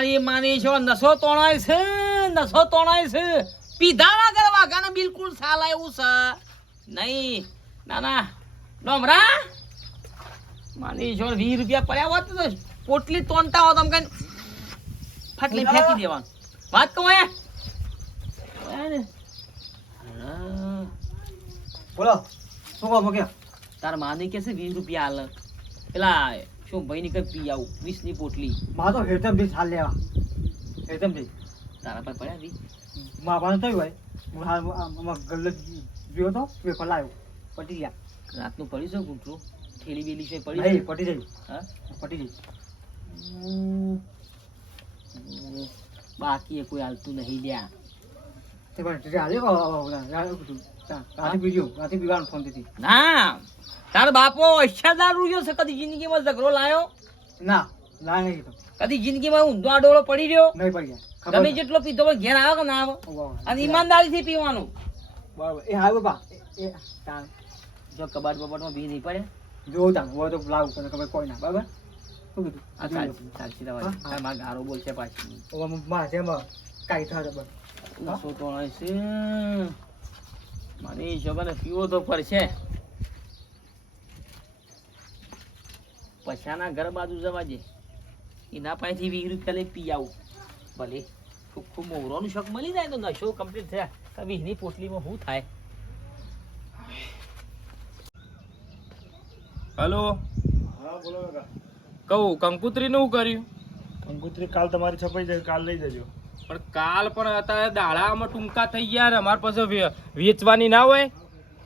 તમારી માની છો નસો તોણાય છે નસો તોણાય છે. પીધાના કરવા ગાને બિલકુલ સાલા એવું છે. નહીં ના ના. ડોમરા માની છો વીસ રૂપિયા પડ્યા હોત તો પોટલી તોણતા હોત આમ કઈ ફાટલી ફેંકી દેવાનું. વાત કહું હે? બોલો શું કહો કે? તાર માની કે છે વીસ રૂપિયા હાલ. પેલા શું ભાઈ ની કઈ પી આવું વીસની પોટલી મારે તો હેતમથી હાલ લેવા હેતમથી તારા પર પડ્યા વીસ મા પાસે થયું હોય હું હાલ ગલ્લે ગયો તો પેપર લાવ્યો પટી ગયા રાતનું પડી છે કૂતરું થેલી બેલી છે પડી જાય પટી જાય હા? પટી જાય બાકી એ કોઈ હાલતું નહીં લ્યા તે પણ તે હાલે રાતે પીજો રાતે પીવાનું ફોનથી ના તાર બાપો અચ્છા દારૂ છે કદી જિંદગીમાં ઝઘડો લાયો? ના લાય નહીં કદી જિંદગીમાં ઊંધો આડોળો પડી રહ્યો? નહીં પડી ગયા. તમે જેટલો પીધો હોય ઘેર આવે કે ના આવો? અને ઈમાનદારીથી પીવાનું? બરાબર. એ હા બાપા એ જો કબાટ બબાટમાં બી નહીં પડે. જો તાણ હોય તો લાવ તને ખબર કોઈ ના. બરાબર? શું કીધું? આ સાચી સાચી દવા છે. મારા ગારો બોલશે પાછી. મારા કાંઈ થાય બસ. તો હશે. મારી છોકરાને પીવો તો પડશે. પછાના ઘર બાજુ જવા દે. એના પાસેથી વીસ રૂપિયા લઈ પી આવું. ભલે ખૂબ ખૂબ મોવરોનું શોખ મળી જાય તો નશો કમ્પ્લીટ થયા. તો વીસની પોટલીમાં શું થાય? હલો? હા બોલો કાકા. કહું કંકુત્રીનું શું કર્યું? કંકુત્રી કાલ તમારી છપાઈ જાય કાલ લઈ જજો. પણ કાલ પણ અત્યારે દાડામાં ટૂંકા થઈ ગયા ને અમારે પાસે વેચવાની ના હોય?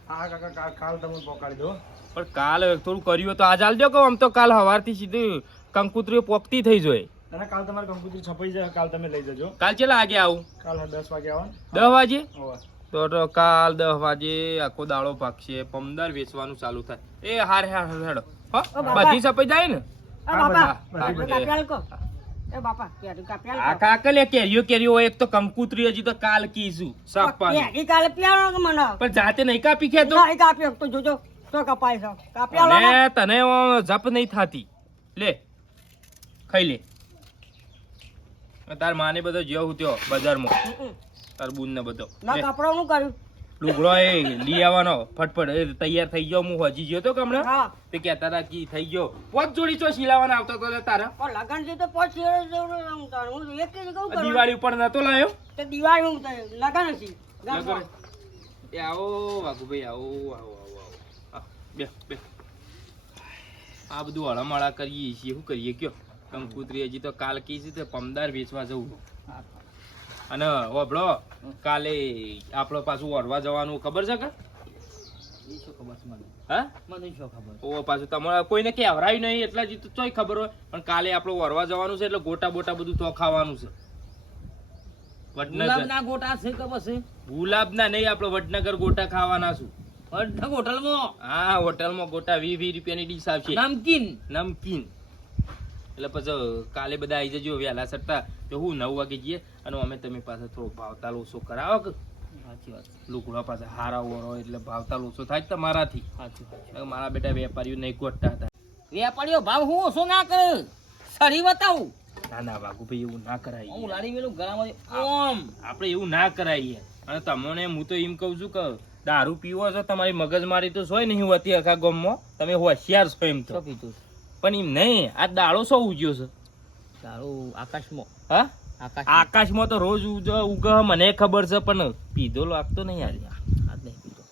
હા કાકા કાલ કાલ તમે પહોંચાડી દો પણ કાલ થોડું કર્યું તો આજ આલજો કહું આમ તો કાલ સવારથી સીધી કંકુત્રીઓ પોકતી થઈ જોઈ અને કાલ તમારી કંકુત્રી છપાઈ જાય કાલ તમે લઈ જજો. કાલ ચેલા વાગે આવું? કાલ દસ વાગે આવો દસ વાગે? તો તો કાલ દસ વાગે આખો દાડો પાકશે પમદાર વેચવાનું ચાલુ થાય. એ હાર હાર હાર હેડો. હો બધી સપાઈ જાય ને? હા, બધા, હા, બધી હા, આ કાકલે કેરીઓ કેરીઓ એક તો કંકુત્રી હજી તો કાલ કીધું સાપવાની પણ જાતે નહીં કાપી ખેતો અને તને જપ નહીં થાતી. લે ખાઈ લે. તાર માને બધો જ્યો હું ત્યો બજારમાં તાર બુન ને બધો લે. લુગડો એ લઈ આવવાનો. ફટફટ. તૈયાર થઈ ગયો. હું હજી ગયો તો હમણાં તે કહેતા હતા કે થઈ ગયો. પોત જોડી ચો સિલાવાના આવતો તો લે હું એક દિવાળી ઉપર નતો લાયો? લગન. એ આવો વાઘુભાઈ આવો આવો આવો આવો. બે બે. આ બધું હળમળા કરીએ છીએ. શું કરીએ? કયો? કંકુતરી હજી તો કાલ કી છે તે પમદાર વેચવા જવું. અને હોભળો કાલે આપણો પાછું વરવા જવાનું ખબર છે કે? કોઈને કહેવરાયું નહીં એટલા જ ચોય ખબર હોય. પણ કાલે આપણે વરવા જવાનું છે એટલે ગોટા બોટા બધું તો ખાવાનું છે. વડનગર. ગોટા છે કે પછી? ગુલાબના નહીં આપણે વડનગર ગોટા ખાવાના છું. વડનગર હોટલમાં? હા હોટલમાં ગોટા વીસ વીસ રૂપિયાની ડીશ આવશે. નમકીન. નમકીન. એટલે પછી કાલે બધા આવી જજો વહેલા સરતા તો હું નવ વાગે જઈએ અને અમે તમે પાસે થોડો ભાવતાલ ઓછો કરાવો કે સાચી વાત. લુગડા પાસે હારા ઓરો એટલે ભાવતાલ ઓછો થાય તમારાથી. સાચી વાત. મારા બેટા વેપારીઓ નહીં ગોટતા હતા. વેપારીઓ ભાવ હું ઓછો ના કરે? સડી બતાવું. ના ના ભાઈ એવું ના કરાય. હું લાડી મેલું ગળામાં ઓમ. આપણે એવું ના કરાવીએ અને તમને હું તો એમ કહું છું કે દારૂ પીવો છો તમારી મગજમારી તો સોય નહીં હોતી આખા ગામમાં. તમે હોશિયાર છો એમ તો. પણ એમ નહીં આ દાડો શું ઉગ્યો છે? દાડો આકાશમાં. હા? આકાશ આકાશમાં તો રોજ ઉગ મને ખબર છે પણ પીધો લાગતો નહીં આજે. આજ નહીં પીધો.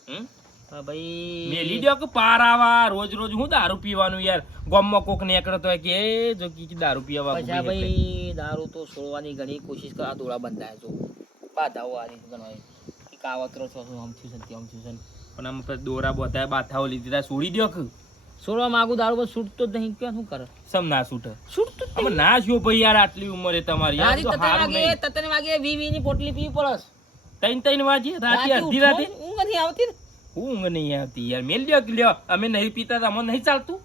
ભાઈ. મેલી દો કે પાર આવા રોજ રોજ હું દારૂ પીવાનું યાર? ગામમાં કોક નીકળે હોય કે જો કી દારૂ પીવા પછી ભાઈ દારૂ તો છોડવાની ઘણી કોશિશ કરા. દોડા બંધાય છો. બાધાઓ આ રીતે ગણવાય કાવતરો છો આમ થયું છે તેમ થયું છે પણ આમ દોરા બધા બાથાઓ લીધી છોડી દો કે? છોડવા માંગુ દારૂ પર છૂટતો જ નહીં. ક્યાં શું કરે? સમ ના છૂટે. છૂટતો જ અમે ના છો ભાઈ યાર આટલી ઉંમરે તમારી. યાર તો હારું નહીં. તતન વાગે વી વી ની પોટલી પીવી પડસ. તૈન તૈન વાગે રાતે અડધી રાતે ઊંઘ નહીં આવતી હું ઊંઘ નહીં આવતી યાર. મેલ લ્યો લ્યો. અમે નહીં પીતા તો અમને નહીં ચાલતું.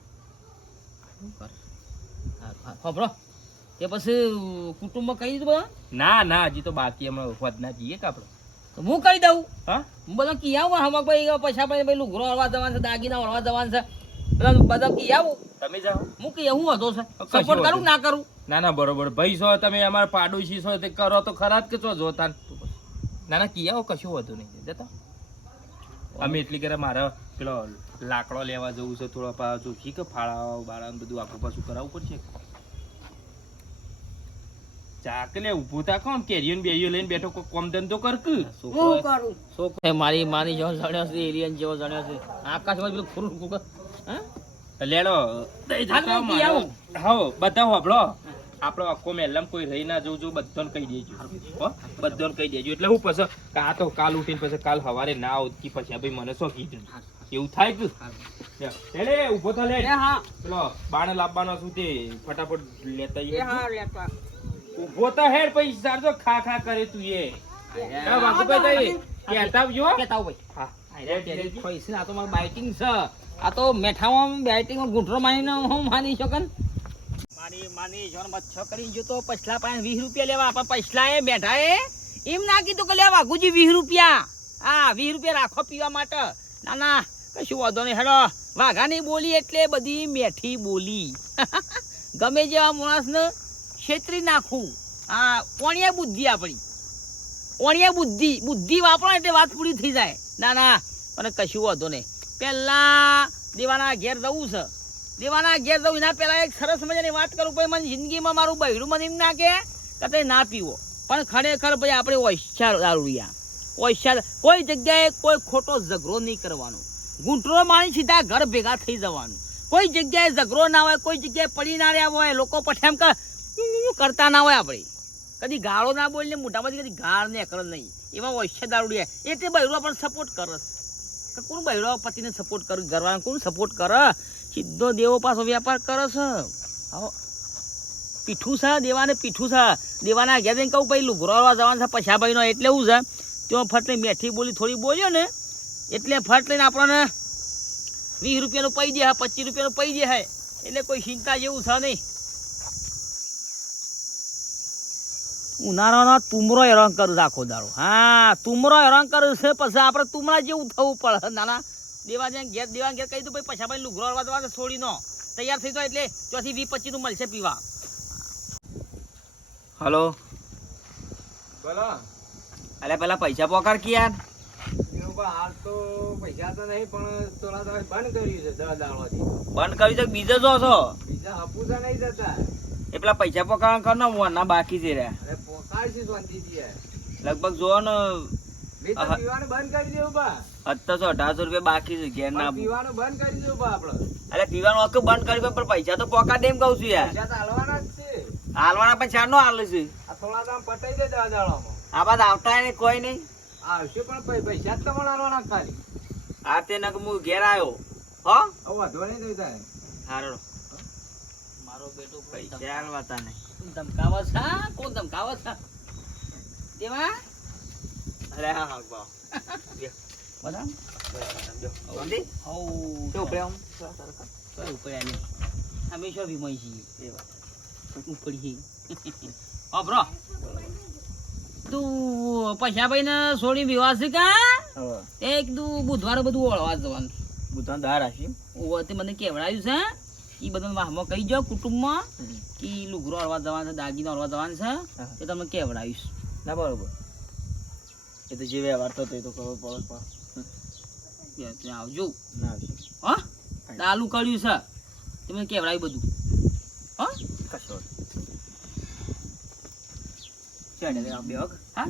સાંભળો એ પછી કુટુંબમાં કહી દીધું બધા ના ના હજી તો બાકી અમે વધના જઈએ કે આપણે. તો હું કહી દઉં. હા? હું બધા કિયા હું હમણાં ભાઈ પૈસા ભાઈ ભાઈ લુગરો હળવા જવાનું છે દાગીના હળવા જવાનું છે. બધા બધા કી આવું? તમે જાઓ. હું કી હું હતો સપોર્ટ કરું ના કરું? ના ના બરોબર. ભાઈ છો તમે અમારા પાડોશી છો તે કરો તો ખરા જ કે છો જોતા ના કશું વધુ નહીં. જતા. અમે એટલી કરે મારે પેલો લાકડો લેવા જવું છે થોડો પાછું ઠીક કે ફાળા બાળા બધું આખું પાછું કરાવવું પડશે? ચાક લે ઊભું તા કોમ કેરીઓ ને બેરીઓ લઈને બેઠો કોઈ કોમ ધંધો કર કે? કરું? મારી માની જેવો જણ્યો છે એરિયન જેવો જણ્યો છે. આકાશમાં પેલું ખુરું હા? લેડો. હાઓ બધા હોભળો આપણો આખો મહેલમ કોઈ રહી ના જવું જો બધાને કહી દેજો. હો બધાને કહી દેજો. એટલે હું પછી કા તો કાલ ઉઠીને પછી કાલ સવારે ના આવતી પછી ભાઈ મને શું કીધું? એવું થાય કે? એટલે ઊભો થા લે. પેલો બાણ લાવવાનો શું તે ફટાફટ લેતા. ઊભો તો હેડ પૈસા ખા ખા કરે તું એ. બાપુભાઈ કહેતા આવજો કહેતા ભાઈ. હા. આ તો મેઠામાં બાઇટિંગમાં ગુંઠરો માની શકન? મારી જો પછલા પાસે વીસ રૂપિયા લેવા, પણ એ બેઠા એમ ના કીધું કે લેવા વાઘુજી વીસ રૂપિયા. હા વીસ રૂપિયા રાખો પીવા માટે. ના ના, કશું વાંધો નહીં. હેડો, વાઘાની બોલી એટલે બધી મેઠી બોલી. ગમે જેવા માણસને છેતરી નાખું. હા કોણીએ બુદ્ધિ આપણી. ઓણિયા બુદ્ધિ બુદ્ધિ વાપરો એટલે વાત પૂરી થઈ જાય. ના ના, મને કશું વાંધો નહીં. પહેલાં દેવાના ઘેર જવું છે. દેવાના ઘેર જવું, એના પહેલાં એક સરસ મજાની વાત કરું, ભાઈ, મને જિંદગીમાં મારું બૈરું મને એમ ના કે કે તે ના પીવો. પણ ખરેખર ભાઈ, આપણે ઓછા દારૂડિયા ઓછા કોઈ જગ્યાએ કોઈ ખોટો ઝઘડો નહીં કરવાનો. ગુંટરો માણી સીધા ઘર ભેગા થઈ જવાનું. કોઈ જગ્યાએ ઝઘડો ના હોય, કોઈ જગ્યાએ પડી ના રહ્યા હોય, લોકો પછી એમ કરતા ના હોય આપણે. કદી ગાળો ના બોલીને મોઢામાંથી કદી ગાળ ને અકળ નહીં. એમાં ઓછા દારૂડિયા એટલે બૈરો પણ સપોર્ટ કરસ કે કોણ બૈરો પતિને સપોર્ટ કરે? ઘરવાળા કોણ સપોર્ટ કરે? સીધો દેવો પાછો વ્યાપાર કરે છે. આવો. પીઠું છે, દેવાને પીઠું છે. દેવાના ઘેર જઈને કહું, ભાઈ લુઘરાવા જવાનું છે પછાભાઈનો એટલે એવું છે. ત્યાં ફટ મેઠી બોલી થોડી બોલ્યો ને, એટલે ફટ લઈને આપણને વીસ રૂપિયાનું પૈ દે પચીસ રૂપિયાનું પૈ દે એટલે કોઈ ચિંતા જેવું છે નહીં. ઉનાળાનો તુમરો હેરાન કરું રાખો દારો હા તુમરો હેરાન કરું છે પછી આપણે તુમરા જેવું થવું પડે. નાના દેવા જાય ઘેર દેવા ઘેર કહી દઉં ભાઈ પછી ભાઈ લુગરો દવા છોડી નો તૈયાર થઈ જાય એટલે ચોથી વીસ પચીસનું મળશે પીવા. હલો. બોલો. અલે પેલા પૈસા પોકાર કી યાર હાલ તો પૈસા તો નહીં પણ થોડા તો બંધ કર્યું છે દસ દાડોથી. બંધ કરી તો બીજો જો છો? બીજા હપુસા નહીં જતા. એ પેલા પૈસા પોકાર કર ને મોરના બાકી છે રહ્યા. અરે પોકાડશી શાંતિથી લગભગ જો ને મેં તો આહા. પીવાનું બંધ કરી દેવું બા. સત્તરસો અઢારસો રૂપિયા બાકી છે ઘેર ના પીવાનું બંધ કરી દેવું બા આપડે અરે પીવાનું આખું બંધ કર્યું પણ પૈસા તો પોકાર દેમ કહું છું યાર. પૈસા તો હાલવાના જ છે. હાલવાના પણ ચાર નો હાલે છે. થોડા દામ પટાઈ દે દાડોમાં. આ બાદ આવતા નહીં કોઈ નહીં. આવશે પણ પૈસા જ તમારે હાલવાના ખાલી. આ તે નક હું ઘેર આવ્યો. હો? વધો નહીં તારે હારો. મારો બેટો પૈસા હાલવાતા નહીં. ધમકાવે છે? કોણ ધમકાવે છે? દેવા? અરે હા હા બધા પૈસા ભાઈ ને છોડી વિવાસી કા? એક દુ બુધવારે બધું ઓળવા જવાનું. બુધવાર ધાર હશે મને કેવડાયું છે એ બધું વાહમાં કહી જાઓ કુટુંબમાં કે લુગરો હળવા જવાનું છે દાગીનો હળવા જવાનું છે. તે તમને કેવડાવીશ. ના બરોબર. એ તો જે વ્યવહાર થતો એ તો ખબર પડે ત્યાં આવજો. ના. હા? દાલુ કર્યું છે. તમે કેવડાવ્યું બધું? હા? કશો બે વખત હા?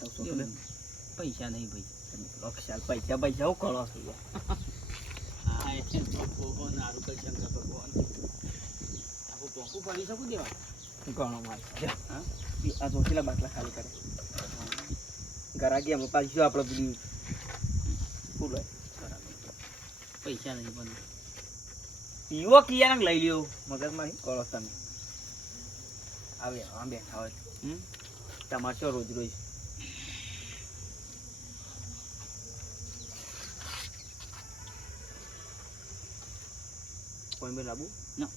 તો. પૈસા નહીં ભાઈ. પૈસા પૈસા હું કરો છો? હા એ ભગવાન નારું કરી શંકર ભગવાન. આખું ટોકું કરી શકું દેવા ઘણો માલ આ જો બાટલા ખાલી કરે. ગરાગી અમે પાછું આપણે પેલું ફૂલ પૈસા નહીં પણ. પીવો કિયારંગ લઈ લ્યો. મગજમાં કરો તમે? આવે આમ બેઠા હોય. હમ? તમારે શું રોજ રોજ? Pueden ver la bu? No.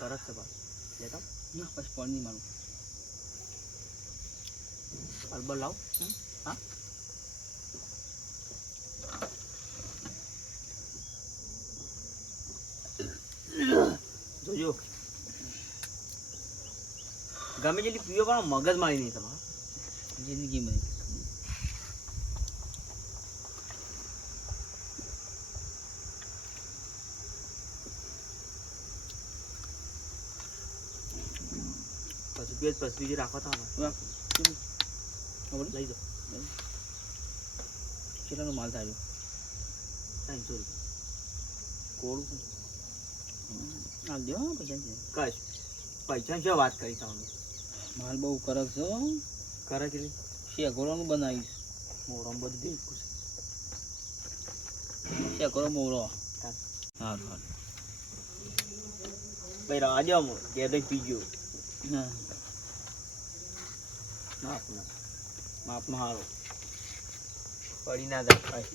તરત છે પાછું લેતા ના પછી ફોન નહીં મારું અલબર લાવ હા જોજો ગમે જેટલી પીવો પણ મગજ મારી નહીં તમારે જિંદગીમાં તો પછી બીજી રાખો તો. લઈ દો કેટલાનો માલ થાય ત્રણસો રૂપિયા. કોળું હાલ દો પૈસા કશ પૈસાની શું? વાત કરી તમને માલ બહુ કરક છો કરક એટલે શેકોરોનું બનાવીશ. મોરો બધું ભેગું ઘોડો શેકોરો મોરો હા. હારું હારું. ભાઈ રાજા અમો ઘેર પીજો હા. માપનો ના જાય ભાઈ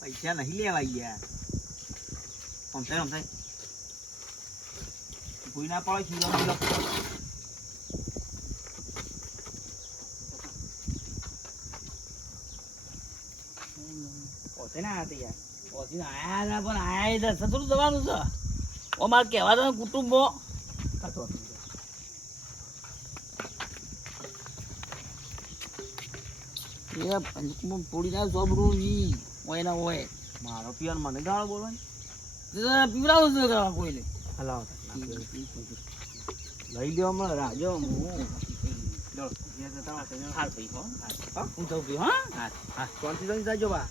પૈસા નહીં લેવાય ગયા સમજાય સમજાય કોઈ ના પડે છે શીરો પોતે ના હતી યાર પછી આયા પણ આયા સસરું જવાનું છે. ઓ મારે કહેવા તમે કુટુંબો. એ પંચકુમાં ફોડીના સોબરું ઈ હોય ના હોય. મારો પિયર મને ગાળો બોલવાની. પીવડાવું છે કરવા કોઈને. હલાવ લઈ લ્યો હમણાં રાજો હું. હું જાઉં છું હા. હા હા. શાંતિ તો જાજો બા.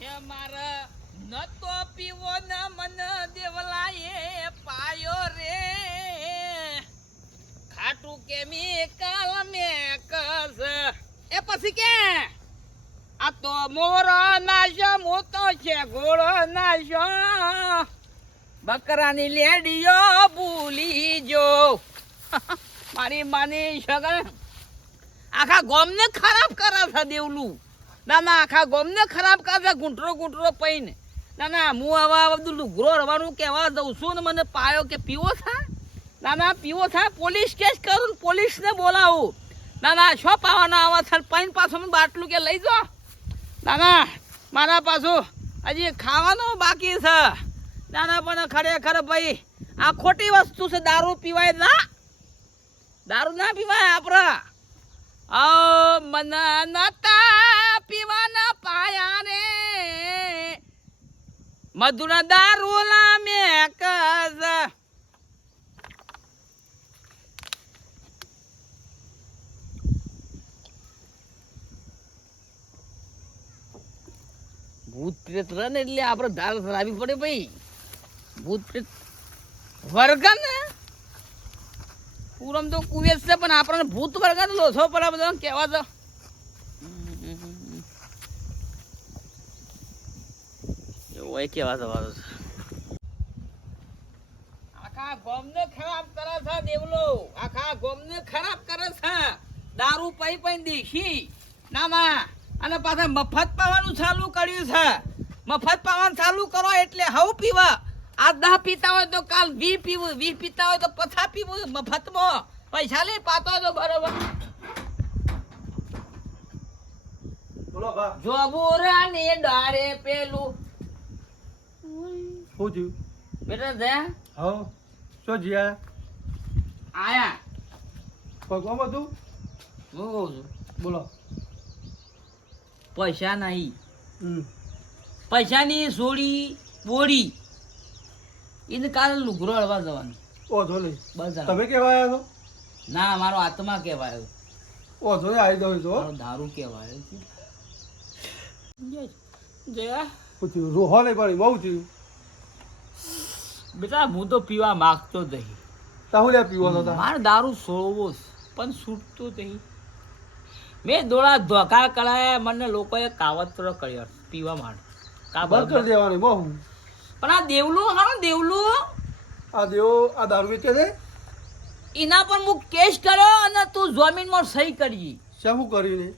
એ મારે નતો પીવો ન મન દેવલાએ પાયો રે. ખાટું કેમિકલ કસ એ પછી કે? આ તો મોરો નાશો મોતો છે ઘોડો નાશો. બકરાની લેડીઓ ભૂલી જો મારી માની સગન આખા ગોમને ખરાબ કરે છે દેવલું. ના ના, આખા ગોમને ખરાબ કરે છે ઘૂંટરો ઘૂંટરો પૈને ના ના, હું આવા બધું લુગરો રવાનું કહેવા દઉં છું ને મને પાયો કે પીવો થા. ના ના, પીવો થા. પોલીસ કેસ કરું પોલીસને બોલાવું. ના ના શો પાવાનો આવા છે પૈન પાછું બાટલું કે લઈ જાઓ. ના ના, મારા પાછું હજી ખાવાનું બાકી છે. ના ના, પણ ખરેખર ભાઈ, આ ખોટી વસ્તુ છે, દારૂ પીવાય ના. દારૂ ના પીવાય આપણા. ઓ મન નતા પીવાના પાયા રે. મધુના દારૂલા મેકસ ભૂત પ્રેત રન એટલે આપણે ધાર ધરાવી પડે ભાઈ. ભૂત પ્રેત વર્ગન? પૂરમ તો કુવેસ છે, પણ આપણને ભૂત વર્ગન લોછો પડે બધા કહેવા તો એવું કે કેવા જવાનું છે? આખા ગોમને ખરાબ કરે છે દેવલો. આખા ગોમને ખરાબ કરે છે. દારૂ પઈ પઈ દેખી. ના ના અને પાછા મફત પાવાનું ચાલુ કર્યું છે. મફત પાવાનું ચાલુ કરો એટલે હવ પીવા. આ દહ પીતા હોય તો કાલ વી પીવું વી પીતા હોય તો પછા પીવું મફતમાં. પૈસા લે પાતો તો બરોબર. જોબુરા ને ડારે પેલું શું થયું? બેટા દે. હો શું જીયા આયા. પગમાં બધું? હું કહું છું? બોલો. પૈસા નહીં. હમ. પૈસાની સોડી બોડી એને કાલે લુગરો હળવા જવાનું. ઓધો લઈ. બસ તમે કેવા આવ્યા છો? ના મારો આત્મા કહેવાયો. ઓધો ને આવી દઉં છો? દારૂ કહેવાયો જયા. રોહો નહીં પડી. બહુ થયું. બેટા હું તો પીવા માંગતો જ નહીં. તાહુ લે પીવો તા મારે દારૂ છોડવો પણ છૂટતો નહીં. મેં દોડા ધોકા કરાયા મને લોકોએ કાવતરો કર્યો પીવા માટે. કા બંધ કરી દેવાની બહુ. પણ આ દેવલું હા દેવલું? આ દેવો આ દારૂ વેચે છે? એના પર હું કેસ કર્યો અને તું જમીનમાં સહી કરી. શું કર્યું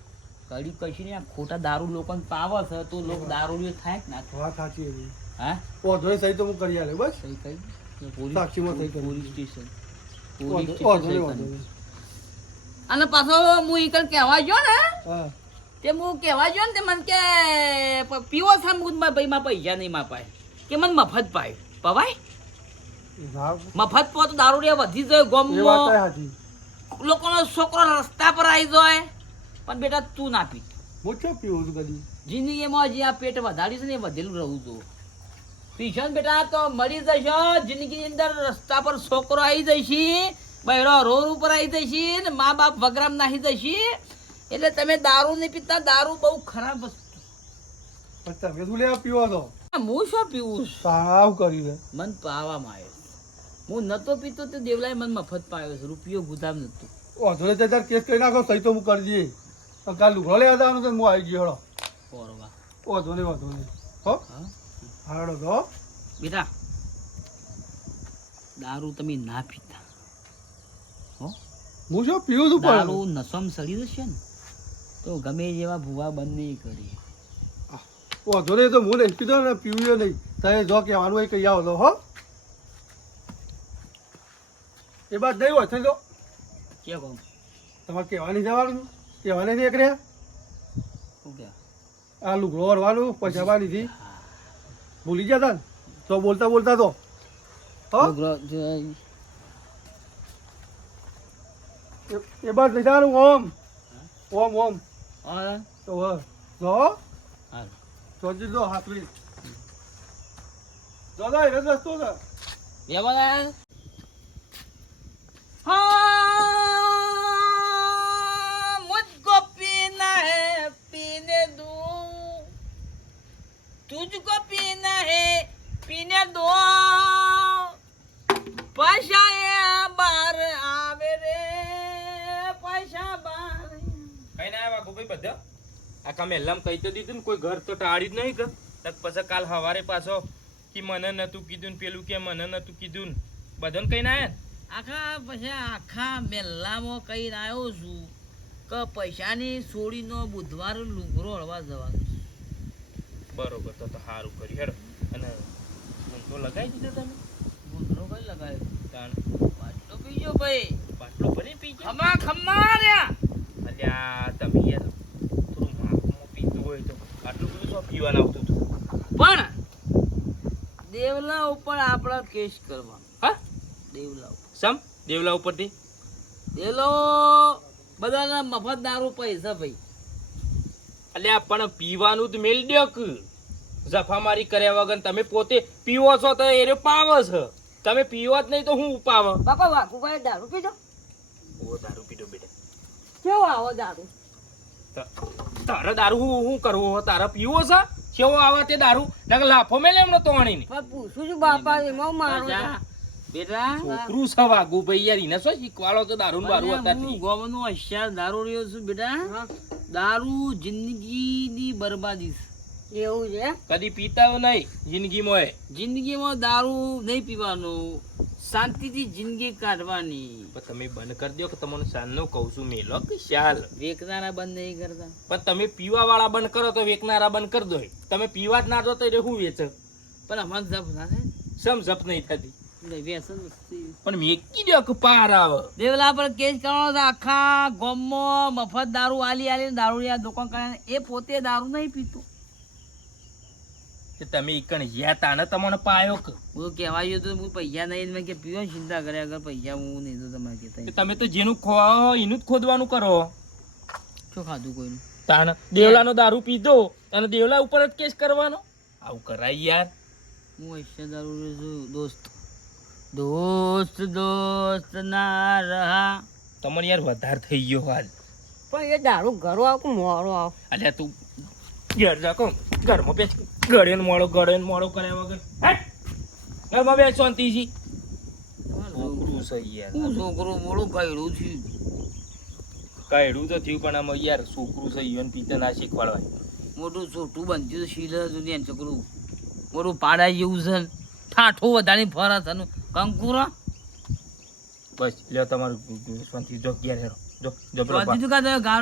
કડી કશી ને ખોટા દારૂ લોકોને પાવે છે તો લોકો દારૂ થાય ના ને વાત સાચી હા? ઓધો સહી તો હું કરી આલે બસ. સહી કરી સાક્ષીમાં સહી કરી. Police station. ઓધો પોલીસ ઓધો સ્ટેશન નહીં સહી ઓધો કરી. નહીં અને પાછો હું ઈ કહેવા ગયો ને તે હું કહેવા ગયો ને તે મને કે પીવો છે મૂદમાં ભાઈ માં પૈસા નહીં માપાય કે મને મફત પાય પવાય? મફત પો તો દારૂ રે વધી જાય ગોમમાં. લોકોનો છોકરો રસ્તા પર આવી જાય. પણ બેટા તું ના પી. હું છો પીવું છું કદી? જિંદગીમાં જે આ પેટ વધાર્યું છે ને એ વધેલું રહું છું. પીશો ને બેટા તો મળી જશો. જિંદગી અંદર રસ્તા પર છોકરો આવી જશે બહેરો રોડ ઉપર આવી જશે ને મા બાપ વગરામ નાહી જશે. એટલે તમે દારૂ નહીં પીતા દારૂ બહુ ખરાબ વસ્તુ. તમે શું લેવા પીવો છો? હું શું પીવું? સાવ કરી દે. મન પાવામાં આવ્યો હું નતો પીતો તો દેવલાએ મન મફત પાયો છે. રૂપિયો ગુદામ નતો નહીં તાર કેસ કરી નાખો સહી તો હું કરી દઈએ કાલ લુગડો લેવા જવાનું તો હું આવી ગયો હેડો. કોરવા. વાંધો નહીં વાંધો નહીં. હો? હા? હાડો તો. બેટા દારૂ તમે ના પીતા. હું? શું પીવું છું દારૂ નસમ સડી જશે ને તો ગમે જેવા ભૂવા બંધ નહીં કરી વાંધો નહીં તો હું નહીં પીધો ને પીવું નહીં. તારે જો કહેવાનું હોય કહી આવો હો. એ બાદ નહીં હોય થઈ તો. કે કહું? તમારે કહેવાની જવાનું કહેવાની નહીં એકડ્યા શું કે આ લુગડો વળવાનું પૈસા પાણીથી ભૂલી જતા તો બોલતા બોલતા તો. એ- બસ જવાનું ઓમ. ઓમ ઓમ. તો હ જો. સોજી દો હાથવી. જો દા રસ્તો છે. આ મહેલામાં કહી તો દીધું ને કોઈ ઘર તો ટાળી જ નહીં કે. તક પછી કાલ સવારે પાછો કે મને નતું કીધું ને પેલું કે મને નતું કીધું બધાને કઈ ના? આયા આખા પછી આખા મેલ્લામાં કહીને આવ્યો છું કે પૈસાની છોડીનો બુધવાર લુંગરો હળવા જવાનું બરોબર તો તો સારું કર્યું. હેડો. અને તો લગાવી દીધો તમે? બુધરો કઈ લગાવ્યો? તાણ. બાટલો ગયો ભાઈ. બાટલો ભરી પી ગયો. ખમા ખમા રહ્યા. અલ્યા તમે યાર. હોય તો. આટલું બધું શું પીવાનું આવતું હતું. પણ દેવલા ઉપર આપણા કેસ કરવા. હા? દેવલા ઉપર. સમ? દેવલા ઉપરથી? દેવલો બધાના મફત દારૂ પૈસા ભાઈ. અલ્યા પણ પીવાનું જ મેલ કે જફામારી કર્યા વગર તમે પોતે પીવો છો તો એ પાવ છે તમે પીવો જ નહીં તો હું પાવ બાપા વાઘુભાઈ દારૂ પીજો ઓ દારૂ પીધો બેટા. કેવો આવો દારૂ? ત- તારે દારૂ હું હું કરવો હો? તારે પીવો છે કેવો આવે તે દારૂ? નકર લાફો મેલે એમનો તો વાણીને પૂછું છું બાપા એમાં મારો. બેટા. છોકરું છે વાગુ યાર એને શું શીખવાડો તો દારૂ બારૂ હું ગોવાનો હોશિયાર દારૂ રહ્યો છું બેટા. દારૂ જિંદગીની બરબાદી છે. એવું છે? કદી પીતા નહીં જિંદગીમાં એ? જિંદગીમાં દારૂ નહીં પીવાનું. શાંતિથી જિંદગી કાઢવાની. પણ તમે બંધ કરી દો કે તમને સાંજનો કહું છું મેલો કે શાલ. વેકનારા બંધ નહીં કરતા. પણ તમે પીવા વાળા બંધ કરો તો વેકનારા બંધ કરી દો તમે પીવા જ ના દો તો એટલે શું વેચે? પણ અમારે જપ ના થાય. સમ જપ નહીં થતી? પણ મેં કી પણ મેકી દો કે પાર આવે? દેવલા પર કેસ કરવાનો આખા ગામમાં મફત દારૂ આલી આલી દારૂ દુકાન કરે એ પોતે દારૂ નહીં પીતો. કે તમે એકણ યા તાને તમને પાયો કે? હું કહેવાયું તો હું પૈસા નહીં મેં કે પીવો ચિંતા કરે અગર પૈસા હું નહીં તો તમારે કે તમે તો જેનું ખોવાઓ એનું જ ખોદવાનું કરો. શું ખાધું કોઈ તાને દેવલાનો દારૂ પીધો અને દેવલા ઉપર જ કેસ કરવાનો? આવું કરાય યાર. હું હશે દારૂ છું દોસ્ત. દોસ્ત દોસ્ત ના રહા. તમને યાર વધારે થઈ ગયો હાલ. પણ એ દારૂ ઘરો આવ મોરો આવ? અલ્યા તું ઘેર જા કહું ઘરમાં બેસી. ગળે મોડો ગળે મોડો કર્યા વગર! ઘરમાં છોકરું છે યાર. હું મોડું કહેલું છું. કાયડું તો થયું પણ આમાં યાર છોકરું છે ઈવન પીતે ના શીખવાડવાય મોટું છોટું બનતું શીલ સુધી છોકરું. મોટું પાડા જેવું છે ઠાઠું વધારે ફરસ અને કંકુરા બસ લ્યો તમારું શાંતિ જો ઘેર જો બા-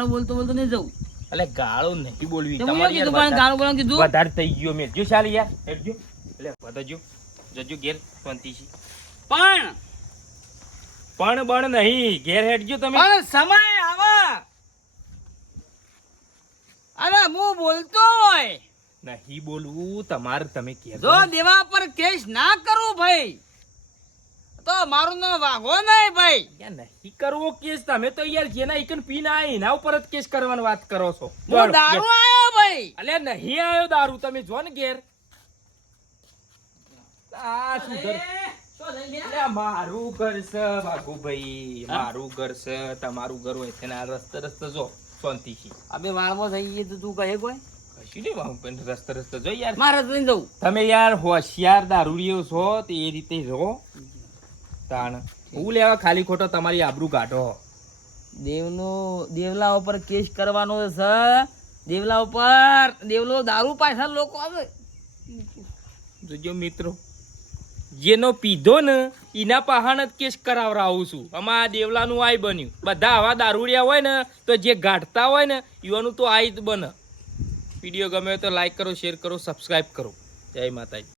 બોલતો બોલતો નહીં જવું. અલે ગાળો નહીં બોલવી. તમારી કીધું પણ ગાળો બોલવા કીધું? વધારે થઈ ગયો મેં. જો ચાલી યાર હેડજો. એટલે વધજો જજો ઘેર છે. પણ! પણ બણ નહીં. ઘેર હેડજો તમે. પણ સમય આવા. અરે હું બોલતો હોય. નહીં બોલવું તમારે તમે જો દેવા પર કેસ ના કરું ભાઈ. તો મારું નામ વાઘો નહીં ભાઈ. યાર નહીં કરવો કેસ તમે તો યાર જેના એકન પીને આયા એના ઉપર જ કેસ કરવાની વાત કરો છો. હું દારૂ આવ્યો ભાઈ. અલે નહીં આવ્યો દારૂ તમે જો ને ઘેર. આ સુધર અલ્યા મારું ઘર છે ભાઈ મારું ઘર છે તમારું ઘર હોય તેના ને આ રસ્તે રસ્તે જો શાંતિથી. અમે વાળમાં થઈ ગઈ તો તું કહે કોઈ કશું નહીં વાહુ પણ રસ્તે રસ્તે જો યાર. મારે જવું તમે યાર હોશિયાર દારૂડીઓ છો તે એ રીતે રહો તાણ. હું લેવા ખાલી ખોટો તમારી આબરૂ કાઢો. દેવનો દેવલા ઉપર કેસ કરવાનો છે દેવલા ઉપર દેવલો દારૂ પાછળ લોકો આવે. જોજો મિત્રો જેનો પીધો ને એના પહાણ જ કેસ કરાવરાવું છું. આમાં આ દેવલાનું આય બન્યું. બધા આવા દારૂડિયા હોય ને તો જે ગાંઠતા હોય ને એવાનું તો આય જ બને. વીડિયો ગમે તો લાઈક કરો શેર કરો સબસ્ક્રાઈબ કરો. જય માતાજી.